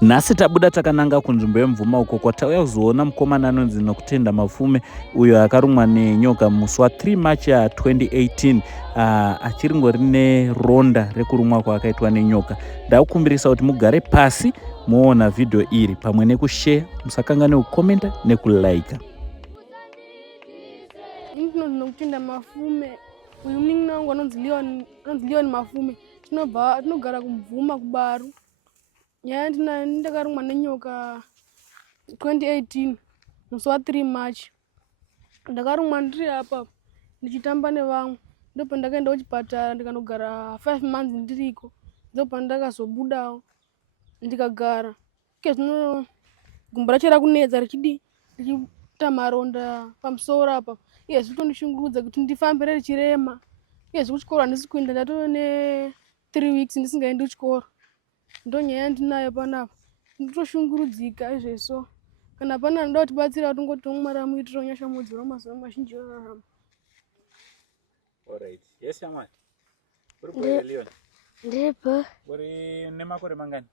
Nhasi tabuda takananga kunzvimbo yemvuma uko kwatauya kuzoona mukomana anonzi Nokutenda Mafume uyo akarumwa nenyoka musi wa3 March 2018 achiringori neronda rekurumwa kwaakaitwa nenyoka. Ndakukumbirisa kuti mugare pasi moona vhidhiyo iri pamwe nekushare, musakanganwe kukomenta nekulike. Nokutenda Mafume uyu munin'ina wangu anonzi Leon Mafume. Tinogara kumvuma kuBaru. Nyaya ndakarumwa nenyoka 2018 musi wa3 March. Ndakarumwa ndiri apa ndichitamba nevamwe. Ndipo ndakaenda kuchipatara ndikanogara 5 months ndiriko. Ndipo ndakazobudawo ndikagara. Zvino gumbo racho rakunedza richiita maronda pamusoro apa. Iye zvitondishungurudza kuti ndifambe richirema. Iye kuchikoro handisi kuenda, ndatove ne3 weeks ndisingaendi kuchikoro. Ndonyaya yandinayo panapa. Ndinotoshungurudzika izvezvo. Kana pana anoda kutibatsira tongoti Mwari amuitire nyasha mudziro mazuva mazhinji orarama. Alright. Yes, Shamwari. Uri kwa Leon? Ndiripo. Uri nemakore mangani?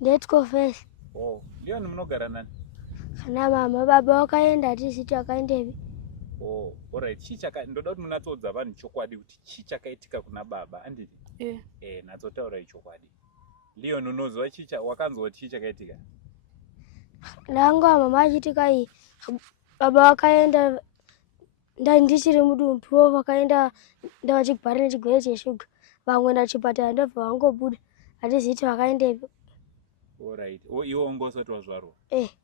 Ndetiko-first. Oh, Leon munogara nani? Kana mama baba wakaenda hatiziti wakaendepi. Oh, alright. Ndoda kuti munatsoudza vanhu chokwadi kuti chii chakaitika kuna baba, handiti? Natsotaura chokwadi. Leon unoziva wakanzwa chii chakaitika? Ndangwa mama achitika iyi. Baba wakaenda ndichiri mudumbu vakaenda ndavachigara nechigwere cheshuga. Vamwe ndachipatara ndobva vangobuda. Hatiziti vakaendepi. Alright. Iwe ungosati wazvarwa?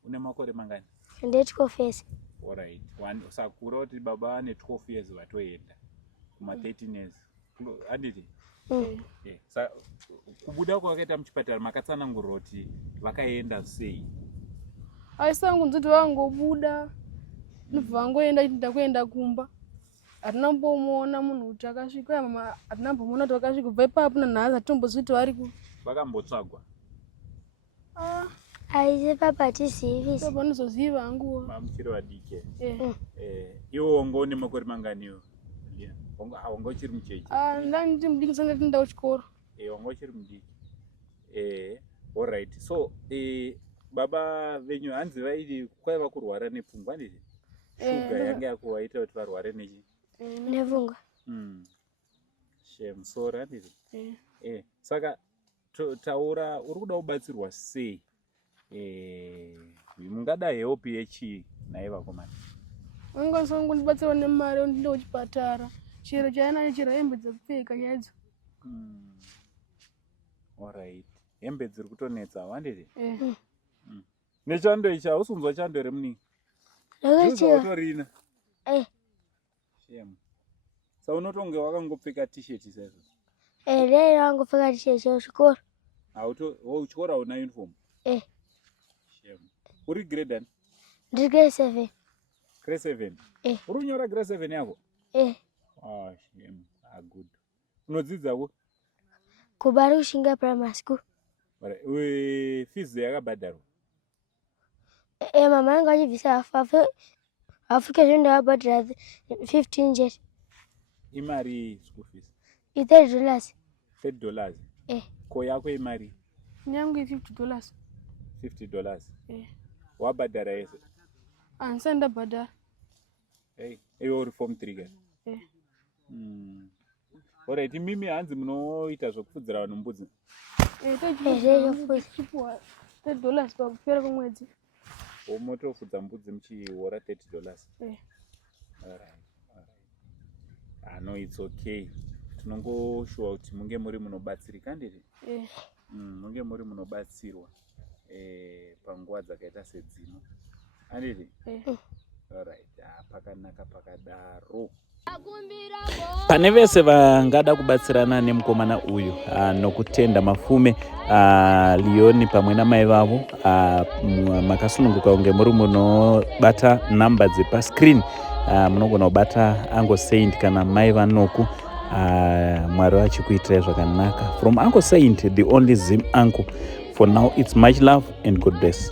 Une makore mangani? Ndetiko-first. Alright. Sakura kuti baba ane 12 years vatoenda kuma 13 years. Handiti? Kubuda kwakaita muchipatara makatsanangurira kuti vakaenda sei? Aisangu nzoti vangobuda ndobva vangoenda ndakuenda kumba. Hatina kumbomuona munhu kuti akasvika. Mama hatina kumbomuona kuti akasvika. Kubva ipapo nanhasi hatitombozivi kuti vari ku. Vakambotsvagwa? Aisi papa hatizivi. Papa ndinozoziva hanguwo. Muchiri vadiki. Iwo wanga une makore mangani iwo? Wanga uchiri mucheche? Ndandiri mudiki ndisati ndaenda kuchikoro. Wanga uchiri mudiki. Alright. So baba venyu hanzi vaiti kwaiva kurwara nepfungwa ndizvo? Shuga yanga yakuvaita kuti varware nechi? Nepfungwa. Shame, sorry handizvo? Saka taura uri kuda kubatsirwa sei? Mungada help yechii naye vakomana? Vangakwanisa kundibatsira nemari ndiende kuchipatara. Chero chainacho chero hembe dzekupfeka chaidzo. Alright. Hembe dziri kutonetsa handizvo? Nechando ichi hausi kunzwa chando here muningi? Utorina? Shame. Saka unotonge wakangopfeka t-shirt saizvo? Lero wangopfeka t-shirt yekuchikoro. Uchikoro hauna uniform? Shame. Uri grade ani? Ndiri grade 7. Grade 7? Uri kunyora grade 7 yako? Shame. Good. Unodzidzako? kuBaru Kushinga Primary School. Fees yakabhadharwa? Mama yangu achibvisa Afrika zvino ndakabhadhara 15 jet. Imari school fees? $30. $30? Ko yako imari? Nyangu $50. $50? Wabhadhara yese? Handisati ndabhadhara. Iwe uri form 3 ka? Alright, mimi hanzi munoita zvokupfudzira vanhu mbudzi? Tichipuwa $30 pakupera kwemwedzi. Motofudza mbudzi muchihora $30? Alright. No, it's okay. Tinongoshuwa kuti munge muri munobatsirika ndiri? Munge muri munobatsirwa panguva dzakaita sedzino. Handiti? Alright. Pakanaka pakadaro. Pane vese vangada kubatsirana nemukomana uyu Nokutenda Mafume, Leon pamwe namai vavo, makasununguka kunge muri munobata namba dzepascreen, munogona kubata Uncle Saint kana mai vaNoku. Mwari vachikuitirai zvakanaka. From Uncle Saint, the only Zim uncle. For now, it's much love and God bless.